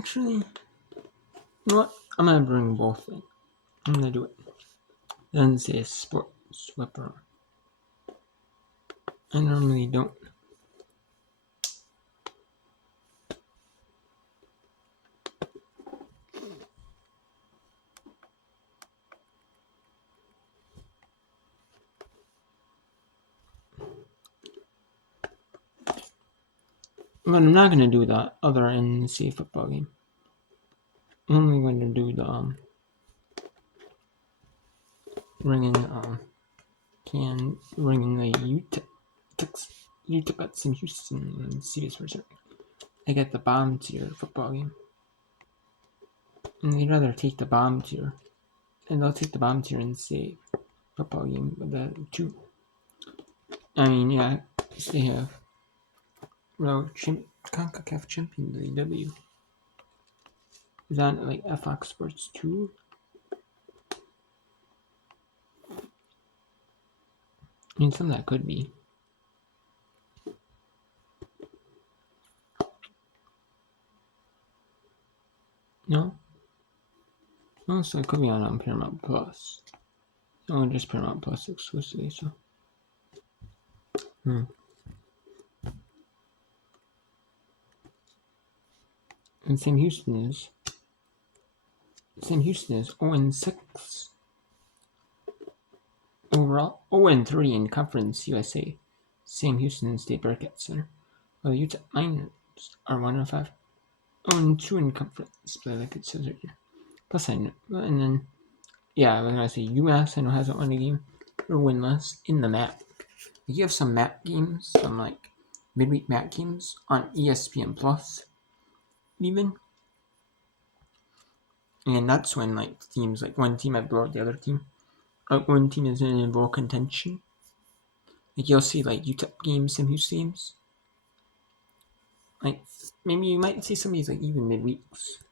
Actually, you know what? I'm gonna bring both in. I'm gonna do it. Then say sport swipper. I normally don't. But I'm not gonna do the other NCAA football game. I'm only going to do the ringing the UTEP at Sim Houston and CBS for certain. I get the bottom tier football game. And they'd rather take the bottom tier. And they'll take the bottom tier and say football game with the two. I mean, yeah, they have CONCACAF champion W. Is that like FX Sports 2? I mean, some of that could be. No? Oh, so it could be on Paramount Plus. Oh, just Paramount Plus exclusively, so. And Sam Houston is 0-6 overall, 0-3 in Conference USA. Sam Houston State Bearcats Center. While the Utah Miners are 1-5, 0-2 in conference, but like it says right here. Plus I know, and then yeah, I was gonna say UMass I know hasn't won a game or winless in the MAC. You have some MAC games, some like midweek MAC games on ESPN Plus, even. And that's when like teams like one team might blow out the other team. Like one team is in bowl contention. Like you'll see like UTEP games, some Houston games. Like maybe you might see some of these like even midweeks.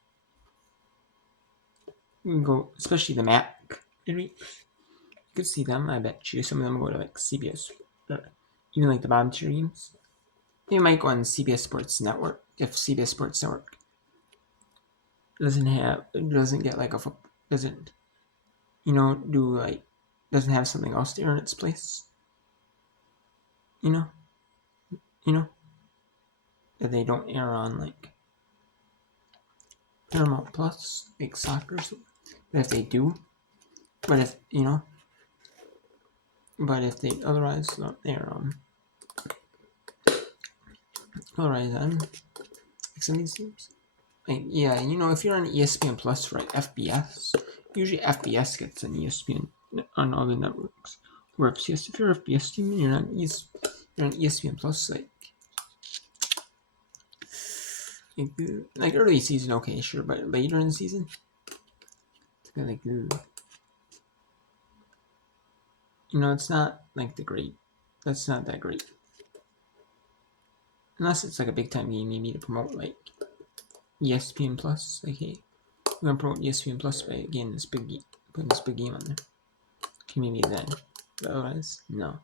You can go, especially the MAC midweeks. You could see them. I bet you some of them go to like CBS, even like the bottom tier games. They might go on CBS Sports Network if CBS Sports Network doesn't get like doesn't do like doesn't have something else to earn its place. You know that they don't air on like Paramount Plus, like soccer. But if they do, but if they otherwise don't air otherwise like some of these teams. Like, yeah, if you're on ESPN Plus, right, FBS, usually FBS gets an ESPN on all the networks. Where if you're an FBS team and you're on ESPN Plus, like early season, okay, sure, but later in the season, it's kind of like, it's not like that's not that great. Unless it's like a big time game, you need to promote like ESPN Plus. Like, hey, we're gonna promote ESPN Plus by putting this big game on there. Okay, maybe then. But otherwise, no.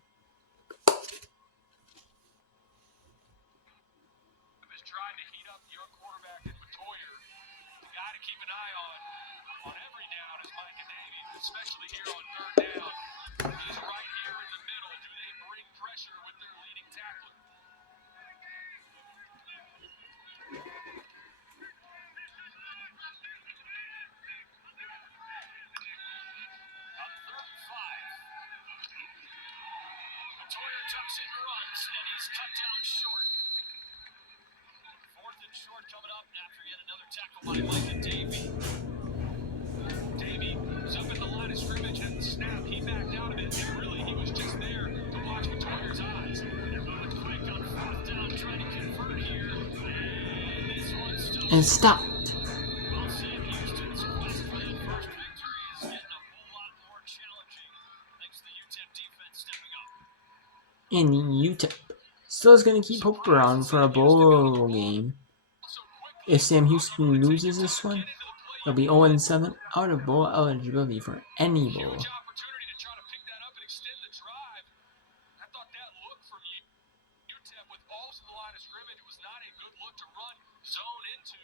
Especially here on third down. He's right here in the middle. Do they bring pressure with their leading tackler? On third and 5. Toyer tucks in and runs, and he's cut down short. Fourth and short coming up after yet another tackle by Micah Davey. Davey was up at the line of scrimmage at the snap. He backed out of it, and really he was just there to watch Toyer's eyes. They're moving quick on fourth down, trying to convert here. And this one's still And stop. Well, Sam Houston's quest for that first victory is getting a whole lot more challenging. Thanks to the UTEP defense stepping up. And UTEP still is going to keep hope around for a bowl game. If Sam Houston loses this one, they'll be 0-7 out of bowl eligibility for any bowl. Huge opportunity to try to pick that up and extend the drive. I thought that look from UTEP with balls in the line of scrimmage was not a good look to run zone into.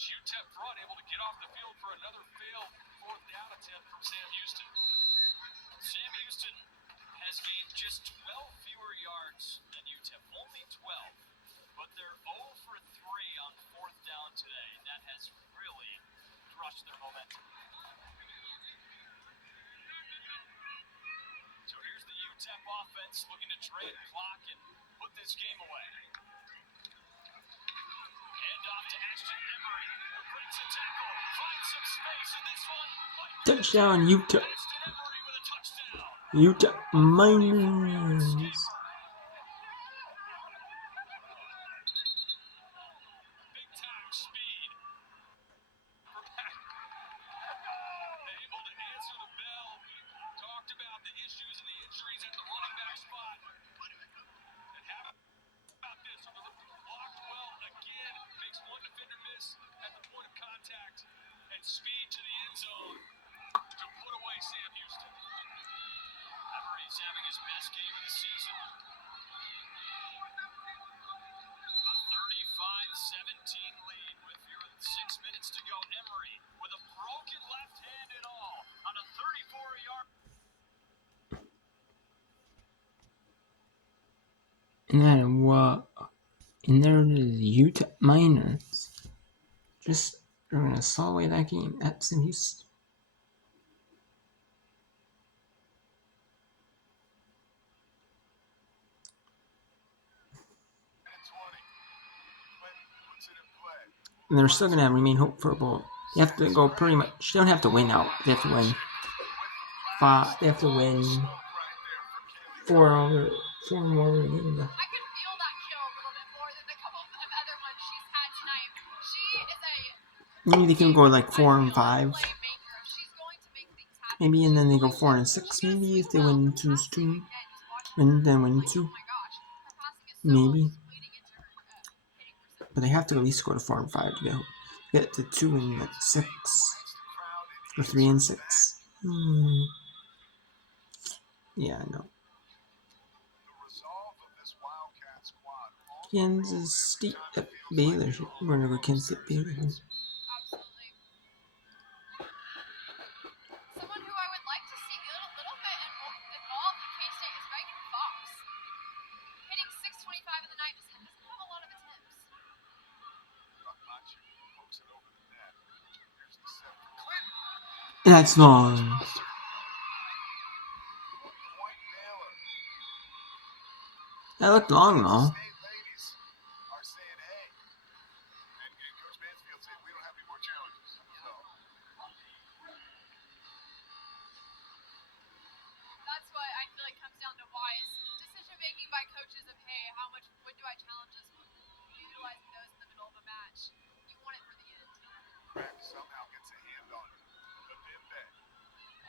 this UTEP front able to get off the field for another failed fourth down attempt from Sam Houston. Sam Houston has gained just 12 fewer yards than UTEP, only 12. But they're 0 for 3 on fourth down today. That has really crushed their momentum. So here's the UTEP offense looking to drain clock and put this game away. Hand off to Ashton Emery, who breaks a tackle, finds some space, and this one Touchdown, Utah. Ashton Emery with a touchdown. Utah Miners. Big time speed. Able to answer the bell. Talked about the issues and the injuries at the running back spot. And how about this? Blocked well again. Makes one defender miss at the point of contact. And speed to the end zone to put away Sam Houston. Emery's having his best game of the season. A 35-17 lead with fewer than 6 minutes to go. Emery with a broken left hand and all on a 34-yard. And then what? And there it is, Utah Miners. Just they're gonna saw away that game at Sam Houston. And they're still gonna remain hope for a bowl. They have to go pretty much. They don't have to win out. They have to win 5. They have to win 4 more games. I could feel that kill a little bit more than the couple of other ones she's had tonight. She is a Maybe they can go like 4 and 5. playmaker. She's going to make things happen. Maybe, and then they go 4 and 6. Maybe if they win 2, and then win 2. Oh my gosh, her passing is so Maybe. just bleeding into her hitting percentage. But they have to at least go to 4 and 5 to get to 2 and 6 or 3 and 6. Yeah, no. Kansas State at Baylor. We're gonna go Kansas State Baylor. Absolutely. Someone who I would like to see a little bit involved in K-State is Megan Fox. Hitting 625 in the night doesn't have a lot of attempts. That's long. That looked long though. That's what I feel like comes down to wise decision making by coaches of, hey, when do I challenge this? Utilizing those in the middle of a match. You want it for the end. Somehow gets a hand on it. Babimbe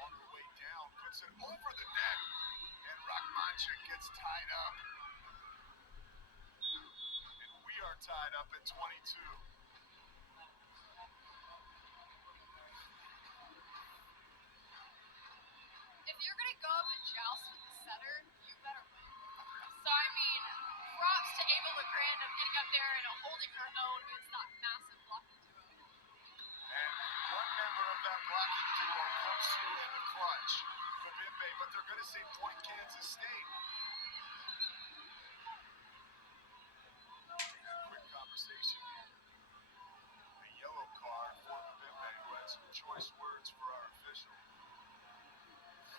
on her way down puts it over the net, and Rachmanchik gets tied up. And we are tied up at 22. If you're going to go up and joust with the setter, you better win. So, I mean, props to Ava LeGrand of getting up there and holding her own against that massive blocking duo. And one member of that blocking duo comes through in the clutch. Babimbe, but they're going to say point Kansas State. Quick conversation here. A yellow card for Babimbe, who had some choice words for our official.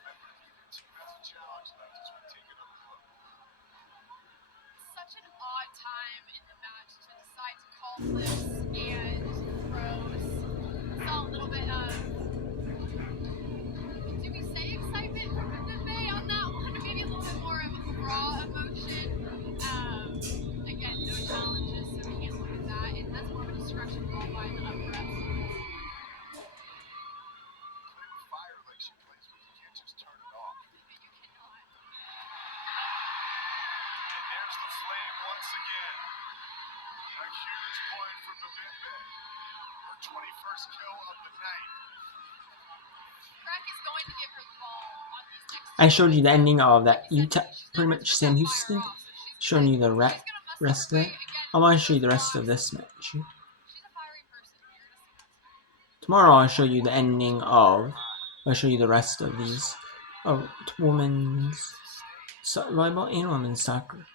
Remember, neither team has a challenge left as we take another look. Such an odd time in the match to decide to call flips and throws. Saw a little bit of, do we say excitement from Babimbe on that one? Maybe a little bit more of raw emotion. Again, no challenges, so we can't look at that. And that's more of a discretion call by the upper ups. Play with fire like she plays with. You can't just turn it off. You cannot. And there's the flame once again. A huge point for Babimbe. Her 21st kill of the night. Crack is going to give her the ball on these next I showed you the ending of that Utah, pretty much Sam Houston. Showing you the rest of it. I want to show you the rest of this match. She's a fiery person. Tomorrow I'll show you the ending of. I'll show you the rest of these. Women's volleyball and women's soccer.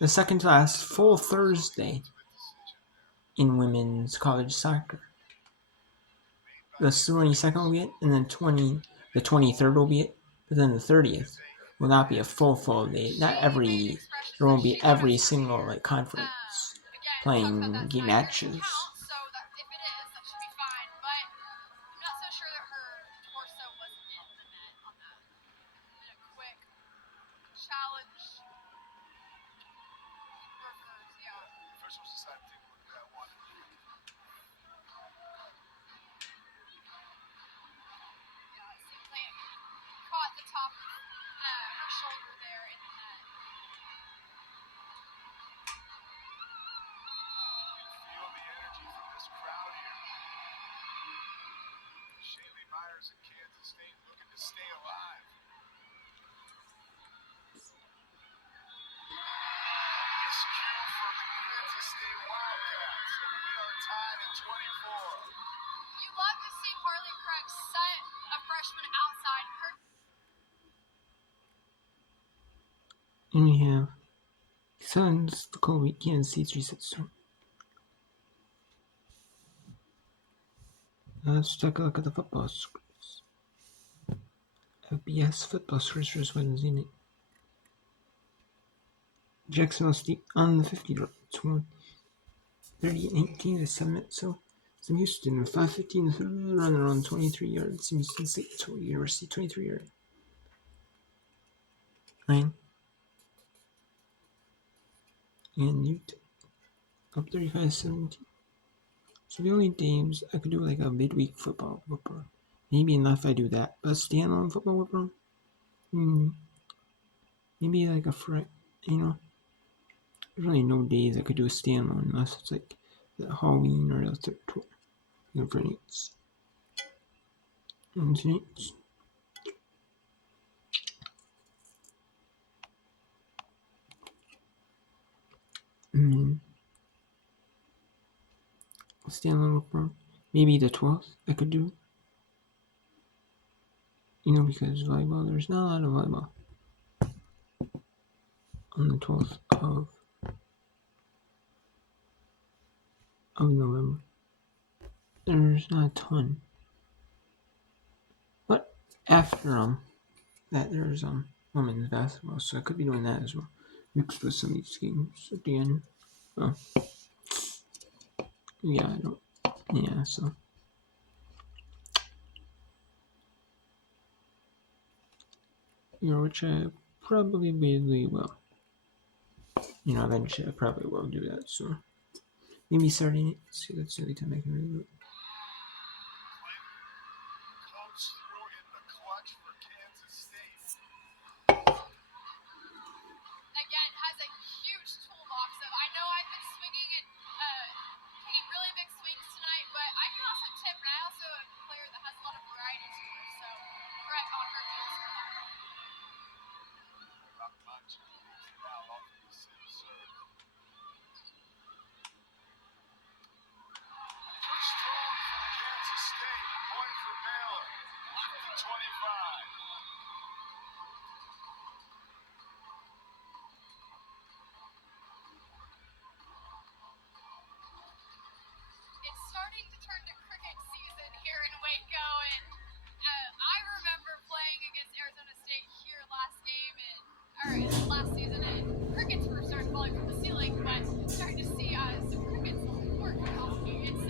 The second to last full Thursday in women's college soccer. The 22nd will be it, and then the 23rd will be it, but then the 30th will not be a full day. Not every, there won't be every single like conference playing game matches. So that if it is, that should be fine. But I'm not so sure that her torso wasn't in the net on that. In a quick challenge. Workers, yeah. Officials decided to take a look at that one. Yeah, it seems like it caught the top of her shoulder there in the net. Feel the energy from this crowd here. Shaylee Myers and Kansas State looking to stay alive. Miscue for the Kansas State Wildcats, and we are tied at 24. You love to see Harley Craig set a freshman outside. And we have Suns, the Kobe, Kansas State resets. Let's take a look at the football scores. FBS football scores for Wednesday night. Jacksonville State on the 50 yards, 38-19 to 7 minutes. So some Houston with 5:15 to run around 23 yards. Some Houston State University 23 yards. 9. And Newton up 35-17. So the only games I could do like a midweek football whooper. Maybe enough if I do that. But standalone football whooper? Maybe like a Friday, There's really no days I could do a standalone unless it's like the Halloween or the third tour. For nights. And tonight's. Standalone whooper. Maybe the 12th I could do. Because volleyball, there's not a lot of volleyball on the 12th of November. There's not a ton. But after that there's women's basketball, so I could be doing that as well. Mixed with some of these games at the end. Oh. Yeah, so which I probably really will. Eventually I probably will do that, so maybe starting it. See, that's the only time I can really do it. Comes through in the clutch for Kansas State. Again, has a huge toolbox of, I know I've been swinging and taking really big swings tonight, but I can also tip, and I also am a player that has a lot of variety to her, so Brett on her feels for that. Not much. Now off the sim serve. Push strong from Kansas State. Point for Baylor. Locked at 25. It's starting to turn to cricket season here in Waco, and I remember playing against Arizona State here last season, and crickets were starting falling from the ceiling, but starting to see some crickets on the court in hockey. It's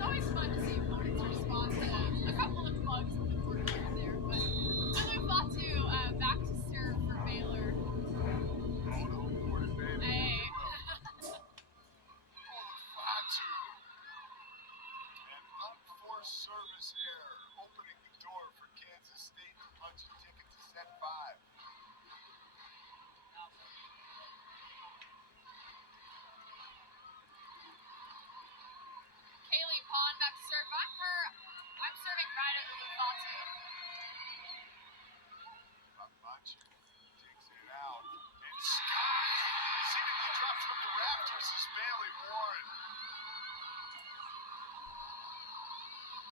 always fun to see opponents respond to a couple of bugs on the court here and there, but Lulu Fatu back to serve for Baylor. Hey. Fatu. An unforced service error, opening the door for Kansas State to punch a ticket to set 5. This is Bailey Warren.